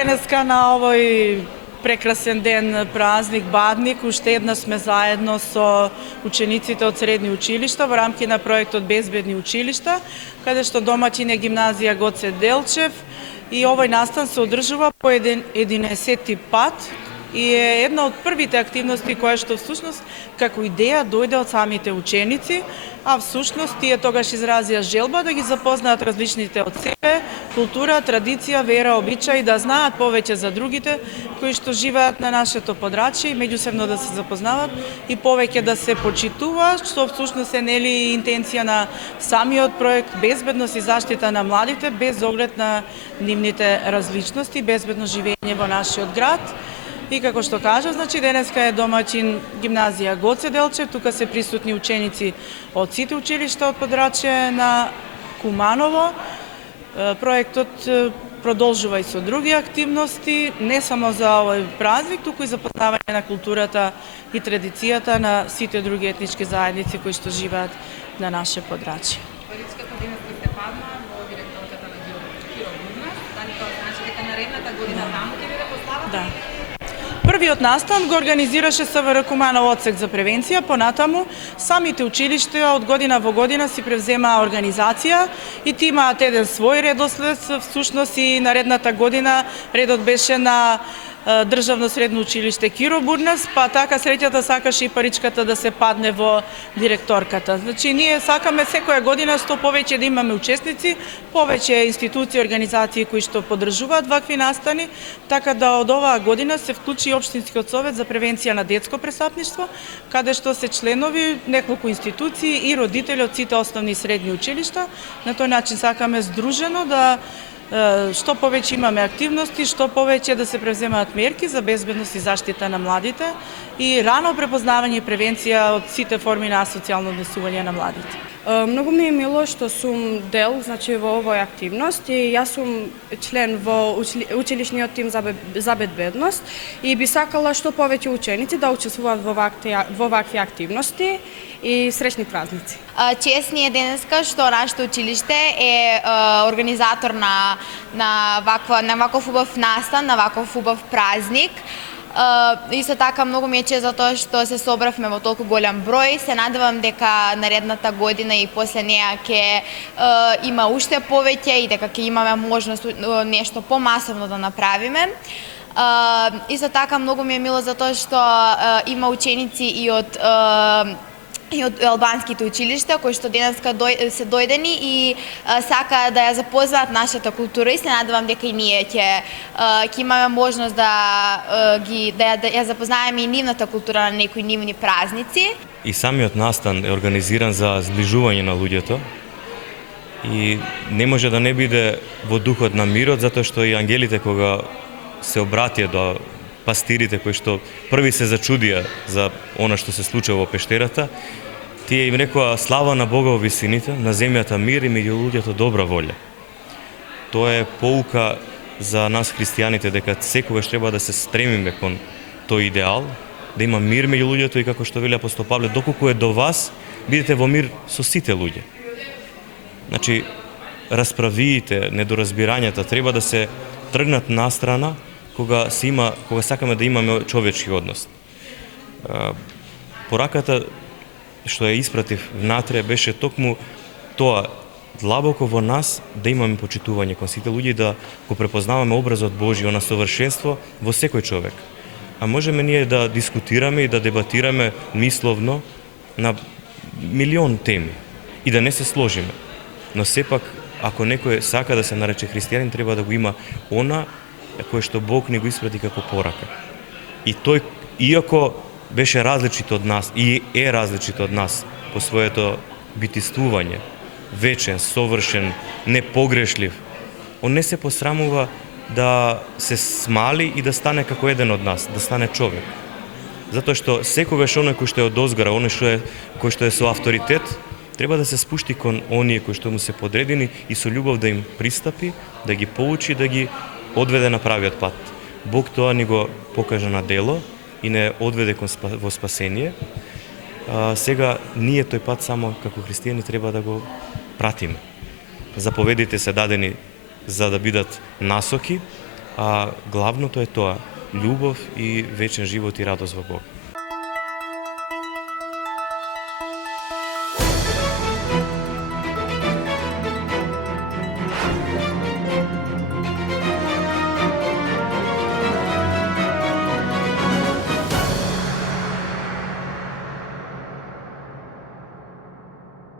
Денеска на овој прекрасен ден, празник, Бадник, уште една сме заедно со учениците од средни училишта во рамки на проектот Безбедни училишта, каде што домаќин е гимназија Гоце Делчев и овој настан се одржува по 11 пат и е една од првите активности која што всушност како идеја дојде од самите ученици, а всушност тие тогаш изразија желба да ги запознаат различните од себе, култура, традиција, вера, обичаи, да знаат повеќе за другите кои што живеат на нашето подрачје и меѓусебно да се запознават и повеќе да се почитуваат, што всушност е нели интенција на самиот проект Безбедност и заштита на младите без оглед на нивните различности, безбедно живење во нашиот град. И како што кажа, значи денеска е домаќин гимназија Гоце Делчев, тука се присутни ученици од сите училишта од подрачје на Куманово. Проектот продолжува и со други активности, не само за овој празник, туку и за познавање на културата и традицијата на сите други етнички заедници кои што живеат на наше подрачје. Паричката денеска се падна во директорката на Киро Бургас, дали тоа значи дека наредната година таму ќе биде поставата? Да. Првиот настан го организираше СВР Куманово одсек за превенција, понатаму самите училишта од година во година си превземаа организација и ти имаат еден свој редослед, всушност и наредната година редот беше на Државно средно училиште Киро Бургас, па така среќата сакаше и паричката да се падне во директорката. Значи, ние сакаме секоја година што повеќе да имаме учесници, повеќе институции, организации кои што поддржуваат вакви настани, така да од оваа година се вклучи и Општинскиот совет за превенција на детско престапништво, каде што се членови неколку институции и родители од сите основни и средни училишта. На тој начин сакаме здружено да што повеќе имаме активности, што повеќе да се превземаат мерки за безбедност и заштита на младите и рано препознавање и превенција од сите форми на асоцијално однесување на младите. Многу ми е мило што сум дел, значи, во овој активност и јас сум член во училишниот тим за безбедност и би сакала што повеќе ученици да учествуваат во вакви активности и среќни празници. Чест ни е денеска што нашето училиште е организатор на ваков убав настан, на ваков убав празник. Исто така многу ми е чест за тоа што се собравме во толку голем број. Се надевам дека наредната година и после неа ќе има уште повеќе и дека ќе имаме можност нешто помасовно да направиме. Исто така многу ми е мило за тоа што има ученици и од албанските училишта кои што денеска се дојдени и сака да ја запознаат нашата култура и се надевам дека и ние ќе имаме можност да ја запознаеме и нивната култура на некои нивни празници. И самиот настан е организиран за зближување на луѓето и не може да не биде во духот на мирот, затоа што и ангелите кога се обратија до пастирите кои што први се зачудија за она што се случува во пештерата, тие им рекоа слава на Бога во висините, на земјата мир и меѓу луѓето добра волја. Тоа е поука за нас христијаните дека секогаш треба да се стремиме кон тој идеал, да има мир меѓу луѓето и како што вели апостол Павле, доколку е до вас, бидете во мир со сите луѓе. Значи, расправиите, недоразбирањата треба да се тргнат настрана кога сакаме да имаме човечки однос. Пораката што ја испратив внатре беше токму тоа, длабоко во нас да имаме почитување кон сите луѓе, да го препознаваме образот Божји, на совршенство во секој човек. А можеме ние да дискутираме и да дебатираме мисловно на милион теми и да не се сложиме. Но сепак, ако некој сака да се нарече христијанин, треба да го има она кое што Бог ни го испрати како порака. И тој, иако беше различит од нас и е различит од нас по своето битиствување, вечен, совршен, непогрешлив, он не се посрамува да се смали и да стане како еден од нас, да стане човек. Затоа што секогаш оној кој што е одозгора, оној кој што е со авторитет, треба да се спушти кон оние кои што му се подредени и со љубов да им пристапи, да ги поучи, да ги одведе на правиот пат. Бог тоа ни го покажа на дело и не одведе во спасение. Сега ние тој пат само како христијани треба да го пратиме. Заповедите се дадени за да бидат насоки, а главното е тоа, љубов и вечен живот и радост во Бог.